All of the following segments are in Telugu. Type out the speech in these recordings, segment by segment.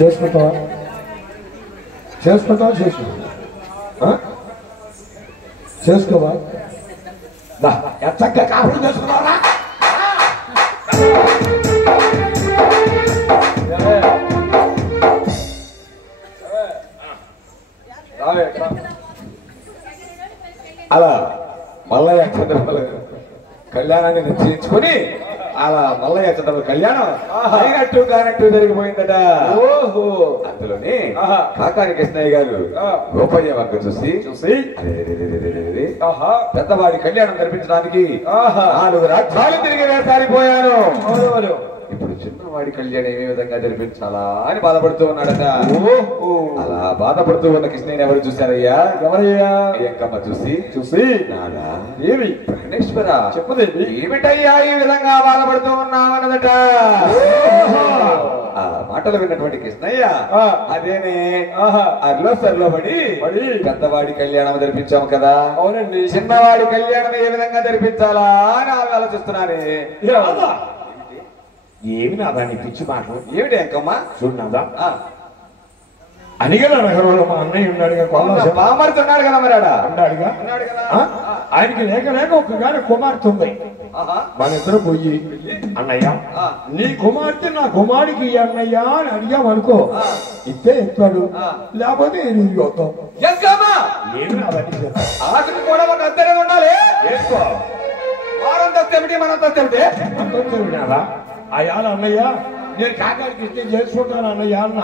చేసుకుంటావా చేసుకో చేసుకోవా చక్కగా కాపులు చేసుకున్నావా అలా మల్లయ్య చంద్రబాబు కళ్యాణాన్ని నిశ్చయించుకొని అలా మల్లయ్య చంద్రబాబు కళ్యాణం అయినట్టు కానట్టు జరిగిపోయిందట. ఓహో అందులోనే కాకాని కృష్ణయ్య గారు గోపయ్య వంక చూసి పెద్దవాడి కళ్యాణం జరిపించడానికి 4 రాజ్యాలు తిరిగి వేసారిపోయాను. ఇప్పుడు చిన్నవాడి కళ్యాణం ఏ విధంగా జరిపించాలా అని బాధపడుతూ ఉన్నాడట. అలా బాధపడుతూ ఉన్న కృష్ణయ్య ఎవరు చూశారయ్యా? ఎవరయ్యా? ఎంకమ్మ చూసి నాదా ఏమి ప్రాణేశ్వర చెప్పదేవి ఏమిటయ్యా ఈ విధంగా బాధపడుతూ ఉన్నావన్నదట. ఆ మాటలు విన్నటువంటి కృష్ణయ్య అదేనే అర్లో సర్లో పడి పెద్దవాడి కళ్యాణం జరిపించాము కదా, అవునండి, చిన్నవాడి కళ్యాణం ఏ విధంగా జరిపించాలా అని ఆలోచిస్తున్నారే. ఏమి నాదా నీ పిచ్చి మాటలు? ఏమిటి ఎంకమ్మా? చూడు నాదా, అనిగల నగరంలో మా అన్నయ్య ఉన్నాడుగా, బామర్తున్నాడు కదా మరి ఉన్నాడుగా. ఆయనకి లేక లేక ఒక్కగానే కుమార్తె ఉంది. మన ఇద్దరు పోయి అన్నయ్య నీ కుమార్తె నా కుమారుడికి అన్నయ్య అని అడిగామనుకో, ఇస్తే ఎత్తాడు, లేకపోతే ఎనిమిది వద్దాం. ఏమి ఆటలు కూడా ఒక అద్దరే ఉండాలి. వారంతా తెమిటి మనంతా తెమిటి అంతా అయ్యాల అన్నయ్య నేను కాకాడికి ఇస్తే చేసుకుంటాను అన్నయ్య అన్న,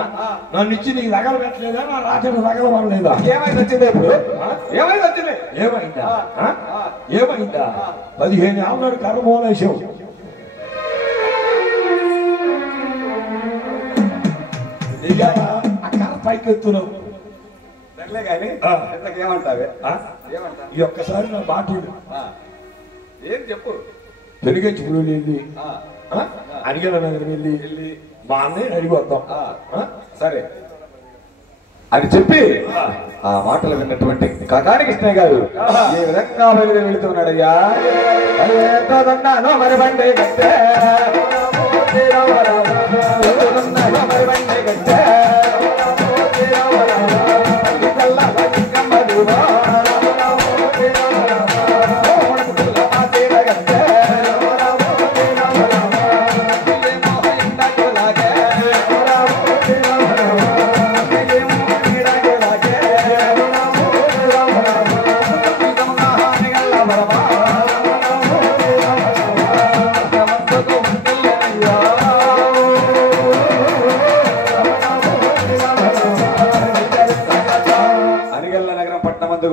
నన్ను ఇచ్చి నీకు రగలు పెట్టలేదా, నా రాత్రి రగల పడలేదా? ఏమైంది వచ్చింది ఇప్పుడు? ఏమైంది వచ్చింది? ఏమైందా 15 ఏళ్ళ నాడు కర్ర మోలేసావు. ఆ కర్ర పైకెత్తున్నావు కానీ ఏమంటావే? ఈ ఒక్కసారి నా బాటు ఏం చెప్పు. పెరిగెచ్చి వెళ్ళి అడిగిన నగరం వెళ్ళి మా అన్నయ్య అడిగి వద్దాం. సరే అని చెప్పి ఆ మాటలు విన్నటువంటి కాకాని కృష్ణయ్య గారు ఏ విధంగా బయలుదేరి వెళుతున్నాడయ్యా? మరి బండి కట్టే మరి బండి కట్టే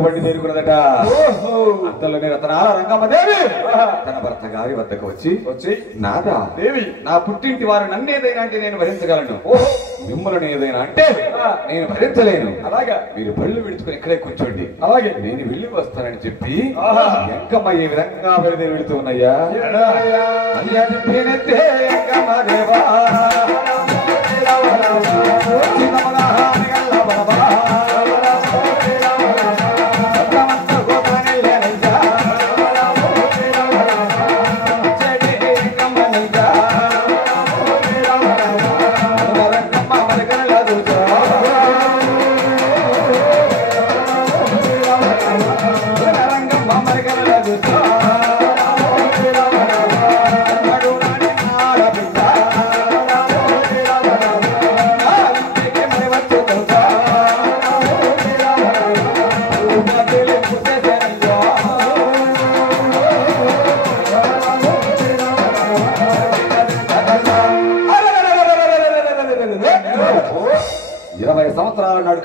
బండి చేరుకున్నదట. అంతలోనే రతనాల రంగమ్మదేవి తన భర్త గారి వద్దకు వచ్చి నాదా దేవి, నా పుట్టింటి వారు నన్ను ఏదైనా అంటే నేను భరించగలను, మిమ్మల్ని ఏదైనా అంటే నేను భరించలేను. అలాగా మీరు పళ్ళు విడుచుకుని ఇక్కడే కూర్చోండి, అలాగే నేను వెళ్ళి వస్తానని చెప్పి ఎంకమ్మ ఏ విధంగా బయలుదేరి వెళుతూ ఉన్నాయా?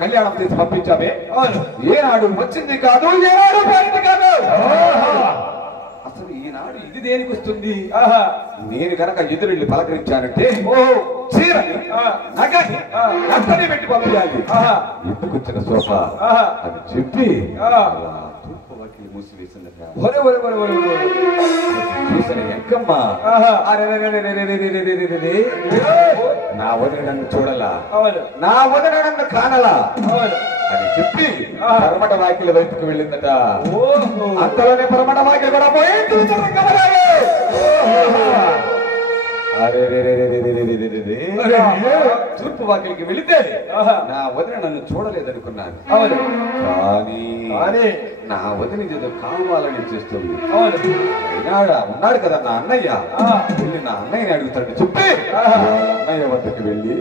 కళ్యాణం చేసి పంపించామే, ఏనాడు వచ్చింది కాదు, ఏనాడు పోయింది కాదు. అసలు ఈనాడు ఇది దేనికి వస్తుంది? నేను కనుక ఎదురెళ్ళి పలకరించానంటే చీరని నగని నక్కని పెట్టి పంపించాలి. ఎందుకు వచ్చిన సోఫా అని చెప్పి తూర్పు వాకిలి మూసివేసిందట. చూసిన ఎంకమ్మ నా వదిన నన్ను చూడలా, నా వదిన నన్ను కానలా అని చెప్పి పరమట వాకిలి వైపుకు వెళ్ళిందట. అంతలోనే పరమట వాకిలి కూడా పోయి తూర్పు వాకిలికి వెళితే నా వదిన నన్ను చూడలేదనుకున్నాను. కానీ నా వదిన ఏదో కావాలని చేస్తుంది. ఉన్నాడు కదా నా అన్నయ్య, వెళ్ళి నా అన్నయ్యని అడుగుతాడు చెప్పి అన్నయ్య వద్దకు వెళ్ళి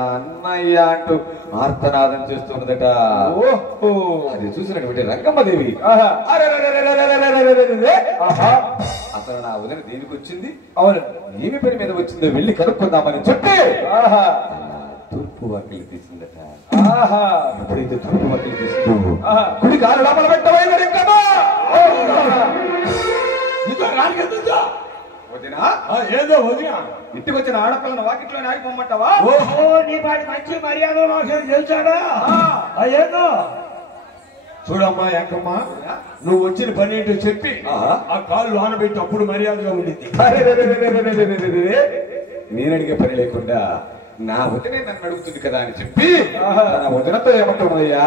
అన్నయ్య అంటూ ఆర్తనాదం చేస్తున్నదట. అది చూసినటువంటి రంగమ్మదేవి అసలు నా వదిన దేనికి వచ్చింది, అవును ఏమి పని మీద వచ్చిందో వెళ్ళి కనుక్కుందామని చెప్పి తూర్పు వాకిలి తీసిందట. ఎప్పుడైతే తూర్పు వాకిలి తీసిందో కుడి కాలు లోపల పెట్టబోయింది రంగమ్మ. ఏదో వదినా ఇంటికి వచ్చిన ఆడపిల్లను వాకిట్లో ఆగిపోమంటావా? ఓహో నీ పాటి మంచి మర్యాద తెలుసాడా? ఏదో చూడమ్మా ఎంకమ్మా, నువ్వు వచ్చిన పని ఏంటో చెప్పి ఆ కాళ్ళు లోనబెట్టి అప్పుడు మర్యాదగా ఉండింది. నేను అడిగే పని లేకుండా నా వదినే నన్ను అడుగుతుంది కదా అని చెప్పి నా వదినతో ఏమంటున్నాయ్యా?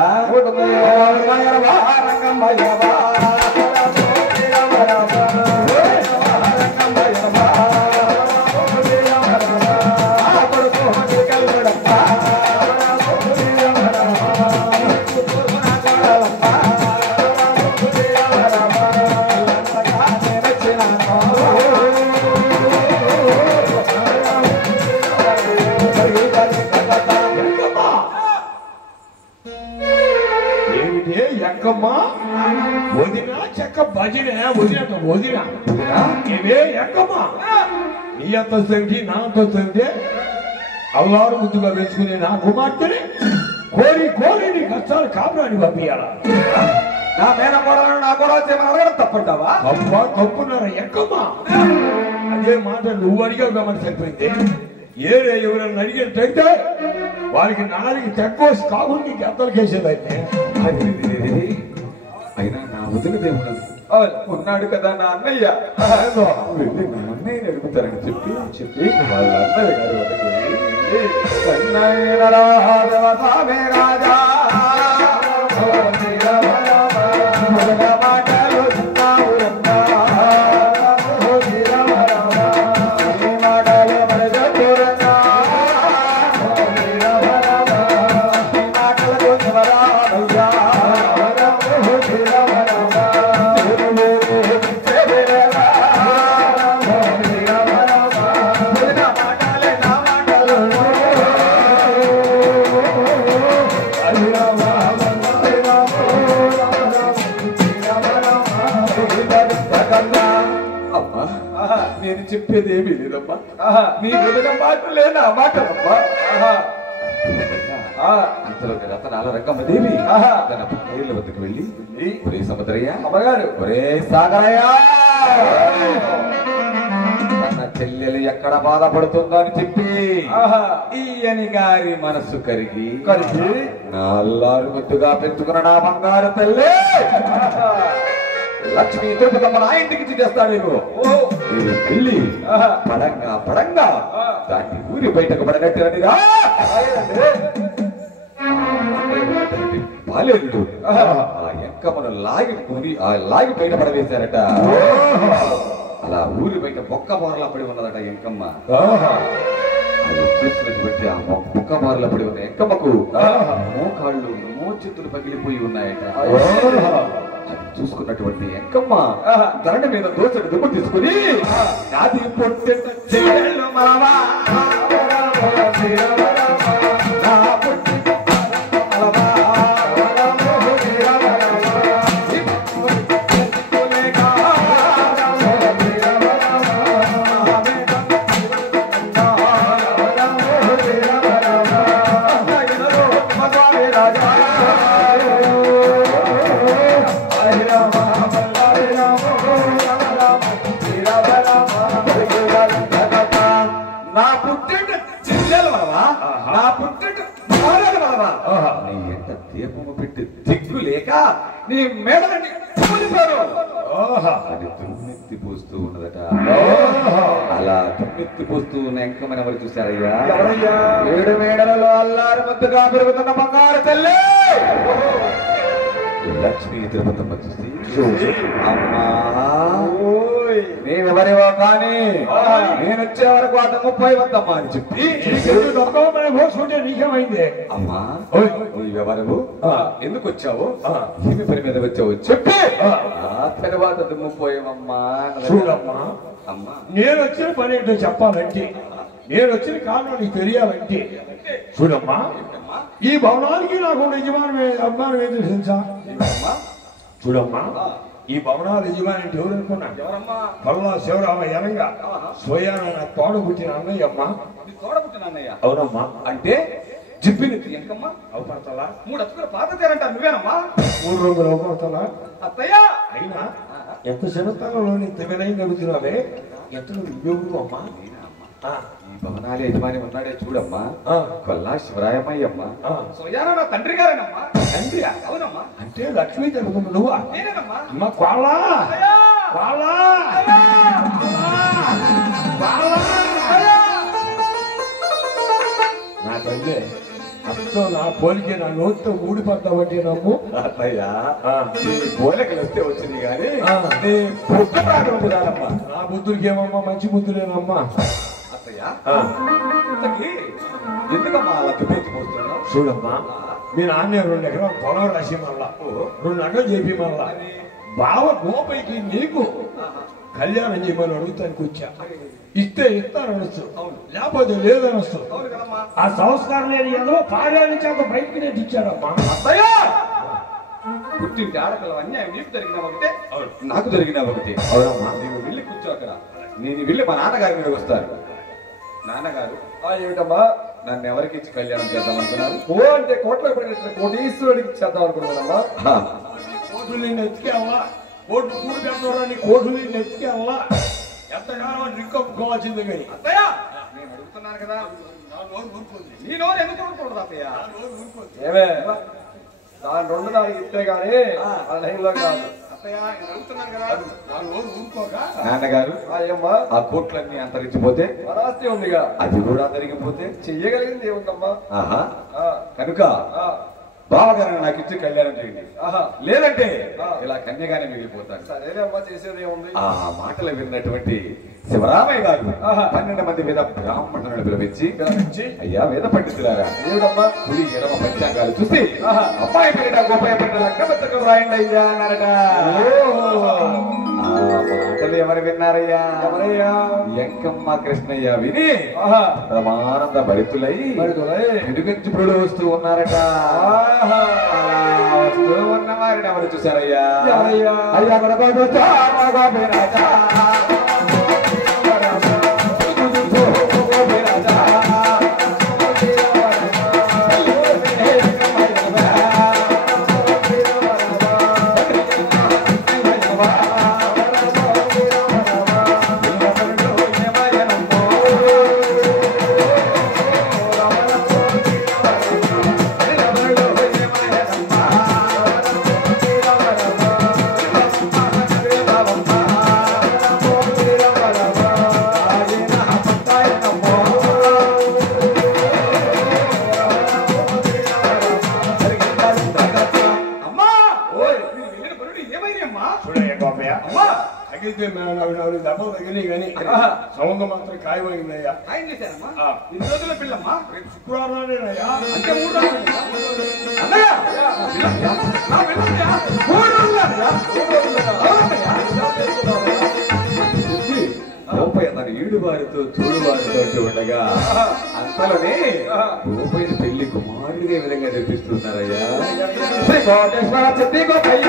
వదిన చెక్క భజన వదిన వదిన ఇవే ఎక్కమ్మా, నీ అంత సంఖ్య నా అంత సంఖ్య అల్లారు ముద్దుగా పెంచుకునే నా కుమార్తెని కోరి కోరి నీ కష్టాలు కాపురాని పంపించాలా? నా మేన గొడవలను నా గొడవ చేయమని అడగడం తప్పంటావా? తప్పున్నారా ఎక్కమ్మా? అదే మాట నువ్వు అడిగావు గమని సరిపోయింది. ఏరే ఎవరన్నా అడిగేటైతే వారికి నాలుగు తెగ్గోసి కాకుండా నీకు ఎంతలకేసేదైతే. అయినా నా వదిన దేవుడు ఉన్నాడు కదా నా అన్నయ్య, వెళ్ళి నా అన్నయ్యని అడుగుతారని చెప్పి వాళ్ళ అన్నయ్య గారు వద్దకు రాజా నేను చెప్పేది ఏమీ లేదమ్మా. నీ వదిన మాటలే నా మాటలమ్మా. అంతలో రతనాల రంగమ్మదేవి తన పుట్టిన వద్దకు వెళ్ళి ఒరే సముద్రయ్య అమ్మగారు, ఒరే సాగరయ్య, తన చెల్లెలు ఎక్కడ బాధపడుతుందో అని చెప్పి ఈయని గారి మనస్సు కరిగి నా అల్లారు ముద్దుగా పెంచుకున్న నా బంగారు తల్లి లక్ష్మి తిరుపతమ్మ నా ఇంటికి చేస్తాడు. వెళ్ళి పడంగా దాన్ని ఊరి బయటకు పడనట్టు బాలేరుడు ఆ ఎంకమ్మను లాగి బయట పడవేశారట. అలా ఊరి బయట బొక్క మారలా పడి ఉన్నదట ఎంకమ్మ. అది చూసినటువంటి ఆ బొక్క మారలా పడి ఉన్న ఎంకమ్మకు మోకాళ్ళు మోచేతులు పగిలిపోయి ఉన్నాయట. అది చూసుకున్నటువంటి ఎంకమ్మ ధరణి మీద దోచడు దుమ్ము తీసుకుని నాది పొట్టెంత చేళ్ళు మరవా నీ మేడని అది దుమ్మెత్తి పోస్తూ ఉన్నదట. అలా దుమ్మెత్తి పోస్తూ ఉన్న ఎంకమని ఎవరు చూశారయ్యా? 7 మేడలలో అల్లారు ముద్దుగా పెరుగుతున్న బంగారు తల్లి లక్ష్మీ తిరుపతమ్మ చూసి అమ్మా నేనెవరివో కానీ నేను వచ్చే వరకు అత 30 వద్దమ్మా అని చెప్పి పోసుకుంటే నీకేమైంది? అమ్మా నువ్వెవరవు, ఎందుకు వచ్చావు, ఏమి పని మీద వచ్చావు చెప్పి ఆ తర్వాత దుమ్ముపోయావమ్మా. చూడమ్మా అమ్మా, నేను వచ్చిన పని ఏంటో చెప్పాలంటే, నేను వచ్చిన కారణం నీకు తెలియాలంటే చూడమ్మా, ఈ భవనానికి నాకు యజమాని అభిమానం ఏంటో తెలుసా? చూడమ్మా, ఈ భవనాల యజమాని అంటే ఎవరు అనుకున్నా? పల్లా శివరామ ఎనంగా స్వయాన నా తోడబుట్టిన అన్నయ్య అమ్మా. తోడబుట్టిన అన్నయ్య? అవునమ్మా. అంటే జిప్పిని ఎంకమ్మా అవపడతలా 3 అతుకుల పాత తీరంట నువ్వేనమ్మా? 3 రోజులు అవపడతలా అత్తయ్య. అయినా ఎంత చిన్నతనంలో ఇంత వినయం కలుగుతున్నావే, ఎంత నువ్వు అమ్మా? ఈ భవనాల యజమాని ఉన్నాడే చూడమ్మా, కొల్లా శివరాయమయ్యమ్మ. స్వయాన నా తండ్రి గారేనమ్మా. తండ్రి? అవునమ్మా. అంటే లక్ష్మీ జరుగుతుంది నువ్వా? నేనేనమ్మా. అమ్మ కోళ్ళా నా తల్లి అర్థం నా పోలికే నా నోటితో ఊడిపడ్డావంటే నమ్ము. అత్తయ్య పోలికలు వస్తే వచ్చింది కానీ నీ బుద్ధ ప్రారంభమా? నా బుద్ధులకి ఏమమ్మా, మంచి బుద్ధులేనమ్మా. అత్తయ్య ఎందుకమ్మా అలా తుప్పొచ్చి పోస్తున్నావు? చూడమ్మా, మీ నాన్న 2 ఎకరాలు పొలం రాసి మళ్ళా 2 నగలు చెప్పి మళ్ళా బావ గోపైకి నీకు కళ్యాణం చేయమని అడుగుతానికి వచ్చా. ఇస్తే ఇస్తాననొచ్చు, లేకపోతే లేదనొచ్చు. ఆ సంస్కారం లేని ఏదో పాడాలి చేత బయటికి నేను ఇచ్చాడమ్మా. అత్తయ్య పుట్టింటి ఆడపిల్ల అన్యాయం నీకు జరిగిన ఒకటే నాకు జరిగిన ఒకటి. అవునమ్మా. నీవు వెళ్ళి కూర్చో అక్కడ. నేను వెళ్ళి మా నాన్నగారి మీద వస్తారు. నాన్నగారు ఏమిటమ్మా నన్ను ఎవరికి ఇచ్చి కళ్యాణం చేద్దాం అనుకున్నారు? అంటే కోట్లకు పడిన కోటీశ్వరుడికి చేద్దాం అనుకున్నానమ్మా. కోట్లు నేను ఎత్తికేవా, కోట్లు కూడి పెద్దవాడిని కోట్లు నేను ఎత్తికేవా, ఎంతగానో రిక్కొప్పుకోవాల్సింది కానీ. అత్తయ్య నేను అడుగుతున్నాను కదా, నీ నోరు ఎందుకు ఊరుకోవడదు అత్తయ్య? ఏమే దాని 2 4 ఇస్తే గానీ ఆ లైన్ లో కాదు. నాన్నగారు ఆ కోట్లన్నీ అంతరించిపోతే వరాస్తి ఉందిగా, అది కూడా అంతరిగిపోతే చెయ్యగలిగింది ఏముందమ్మా? కనుక బావగారు నాకు ఇచ్చి కళ్యాణం చేయండి, లేదంటే ఇలా కన్యగానే మిగిలిపోతాను. సరేలే అమ్మా, చేసేది ఏముంది? ఆ మాటలు విన్నటువంటి శివరామయ్య గారు 12 మంది వేద బ్రాహ్మణులను పిలిపించి అయ్యా వేద పండితులారా, ఏమిటమ్మా కుడి ఎడమ పంచాంగాలు చూసి అమ్మాయి పేరిట గోపాయ పేరిట లగ్గబద్ధకం రాయండి అయ్యా అన్నారట. ఆ మాటలు ఎవరు విన్నారయ్యా? ఎవరయ్యా? ఎంకమ్మ కృష్ణయ్య విని ప్రమానంద భరితులై వెనుగంచుడు వస్తూ ఉన్నారట. వస్తూ ఉన్న వారిని ఎవరు చూశారయ్యా? అయ్యా రాజా అందుకే నాకు దెబ్బలు తగిలి కానీ సౌండ్ మాత్రం ఖాయమైందయ్యా. ఆయన చేశారమ్మా ఇన్ని రోజుల పిల్లమ్మా రేపు శుక్రవారం నాడేనయ్యా. అంటే 3 రోజులు అన్నయ్య నా పిల్లయ్యా 3 రోజులు గోపయ్య తన ఈడువారితో చూడువారితో ఉండగా అంతలోనే గోపయ్య పెళ్లి కుమారుడిగా ఈ విధంగా తెప్పిస్తున్నారయ్యా. శ్రీ కోటేశ్వర చిత్తి గోపయ్య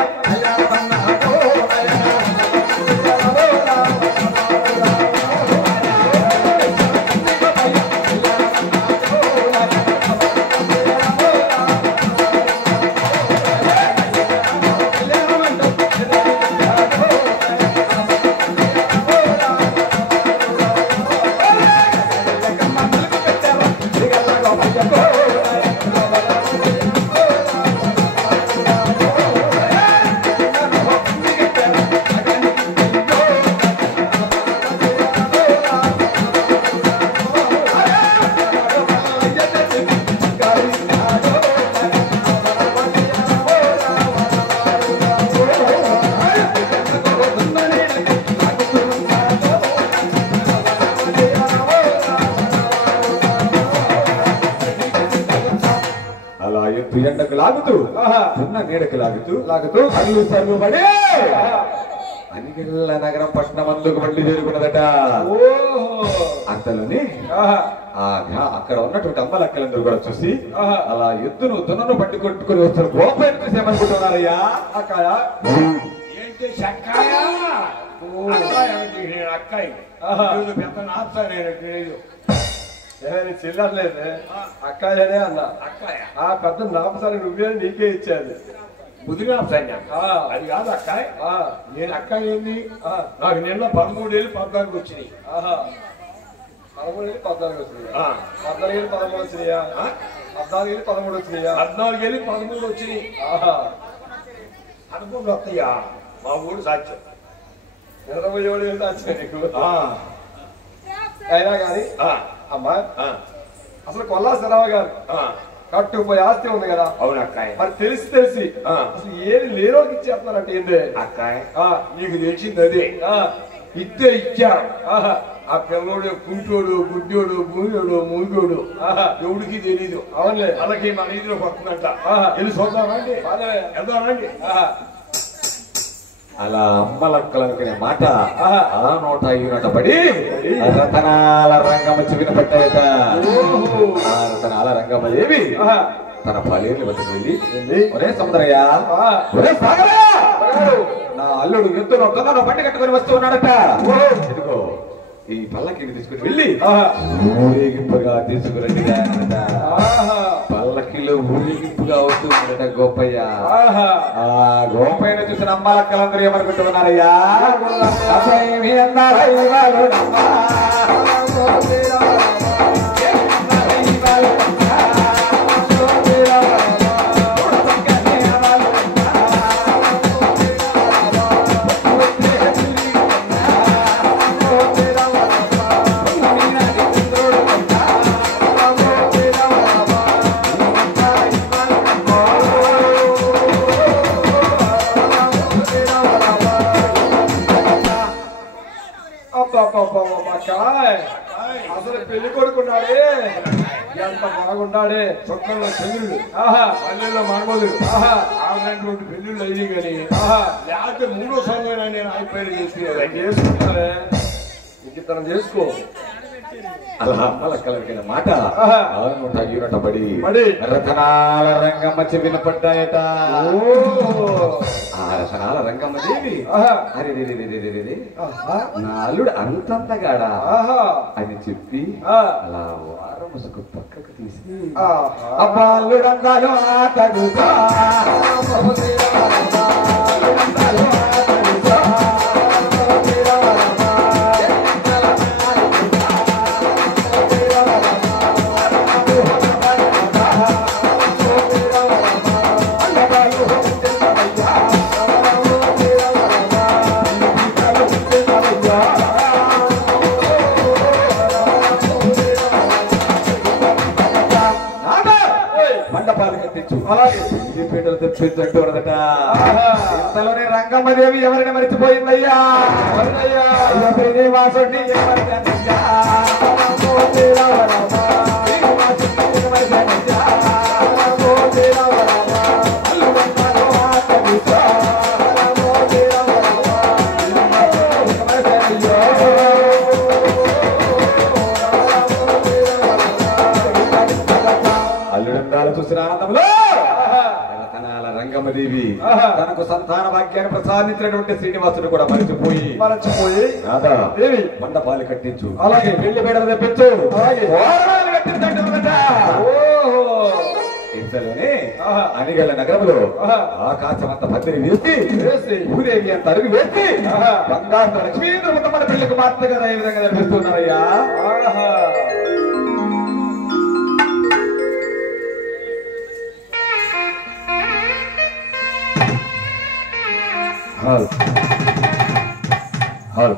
ఎండకు లాగుతూ చిన్న నీడకు లాగుతూ అల్లు సర్లు పడి అనిగిల్ల నగరం పట్టణం అందుకు మళ్ళీ చేరుకున్నదట. అంతలోనే అక్కడ ఉన్నటువంటి అమ్మలక్కలందరూ కూడా చూసి అలా ఎద్దును దున్నను పట్టి కొట్టుకుని వస్తారు. గోపయ్యను చూసి ఏమనుకుంటున్నారయ్యా? అక్కాయ ఏంటి చక్కాయ అక్కాయి పెద్ద నాప్సా నేను చెల్లర్లేదు అక్కాయనే అన్నా. అక్కాయ ఆ పెద్ద నాపసారి నువ్వే నీకే ఇచ్చాను. బుద్ధినాప్సాన్య అది కాదు అక్కాయ. నేను అక్కాయ ఏంది నాకు నిన్న 13 ఏళ్ళు 14 వచ్చినాయి. 13 ఏళ్ళు 14 వచ్చినాయా? 14 ఏళ్ళు 13 వచ్చినాయా? 14 ఏళ్ళు 13 వచ్చినాయా? 14 ఏళ్ళు 13 వచ్చినాయి. 11 వస్తాయా? మా ఊరు సాక్ష్యం 27 ఏళ్ళు వచ్చినాయి నీకు. అయినా కానీ అమ్మా అసలు కొల్లా శరావ గారు కట్టుపోయి ఆస్తి ఉంది కదా. అవును అక్కాయ. మరి తెలిసి అసలు ఏది లేరోకి ఇచ్చేస్తున్నారంటే ఏంటి అక్కాయ? నీకు తెలిసింది అదే. ఇస్తే ఇచ్చారు. ఆ పిల్లోడు కుంటోడు గుడ్డోడు భూమియోడు మూగోడు ఎవడికి తెలీదు. అవునులే వాళ్ళకి మన ఈదులోకి వస్తుందంట. వెళ్ళి చూద్దామండి వెళ్దామండి. అలా అమ్మలక్కలనుకునే మాట ఆ నోట ఈ నోట పడి రతనాల రంగమ్మ వినపడ్డాయట. ఆ రతనాల రంగమ్మ దేవి తన పలేని వద్దకు వెళ్ళి ఒరే సముద్రయ్య, ఒరే సాగరయ్య, నా అల్లుడు ఎద్దును ఒక్కదను బండి కట్టుకుని వస్తూ ఉన్నాడట. ఇదిగో ఈ పల్లకిని తీసుకుని వెళ్ళి ఊరేగింపుగా తీసుకురండి. పల్లకిలో ఊరేగింపుగా అవుతుందట గోపయ్య. ఆ గోపయ్యను చూసిన అమ్మాలక్కలందరూ ఏమనుకుంటున్నారయ్యా? అసలు పెళ్లి కొడుకున్నాడే ఎంత బాగున్నాడే. చొక్కల్లో చంద్రుడు, పల్లెల్లో మరమదుడు, ఆమెటువంటి పెళ్లిళ్ళు అయ్యి కానీ లేకపోతే 3వ సంవత్సరం నేను అయిపోయి చేసుకున్నారే. ఇంకితనం చేసుకో. అలా అమ్మలక్కలకిన మాట నోట ఈ నోట పడి రతనాల రంగమ్మ వినపడ్డాయట. ఆ రతనాల రంగమ్మ దేవి అరే నా అల్లుడు అంతంతగాడా అని చెప్పి అలా వారం ముసుగు పక్కకు తీసి అబ్బా అల్లుడందాలు ఆటడుగా మండపాలు కట్టించు అలాగే ఈ పీటలు తెప్పించట్టు వరదట ఇంతలోనే రంగమ్మదేవి ఎవరిని మరిచిపోయిందయ్యా ఎవరినయ్యా? అయ్యో శ్రీనివాసుడిని ఏమరిచానయ్యా? అల్లుడందాలు చూసిన ఆనందంలో రతనాల రంగమ్మదేవి తనకు సంతాన భాగ్యాన్ని ప్రసాదించినటువంటి శ్రీనివాసుడు కూడా మరిచిపోయి రాధా దేవి మండపాలు కట్టించు అలాగే పెళ్లి బేడలు తెప్పించు అలాగే తోరణాలు కట్టించండి. ఇంతలోనే అనిగల నగరంలో ఆకాశమంత పత్రిని వేసి ఊరేగి అంత అడుగు వేసి బంగారు లక్ష్మీంద్ర మన పెళ్లికి మాత్రం కదా ఏ విధంగా నడిపిస్తున్నారయ్యా. Hall hall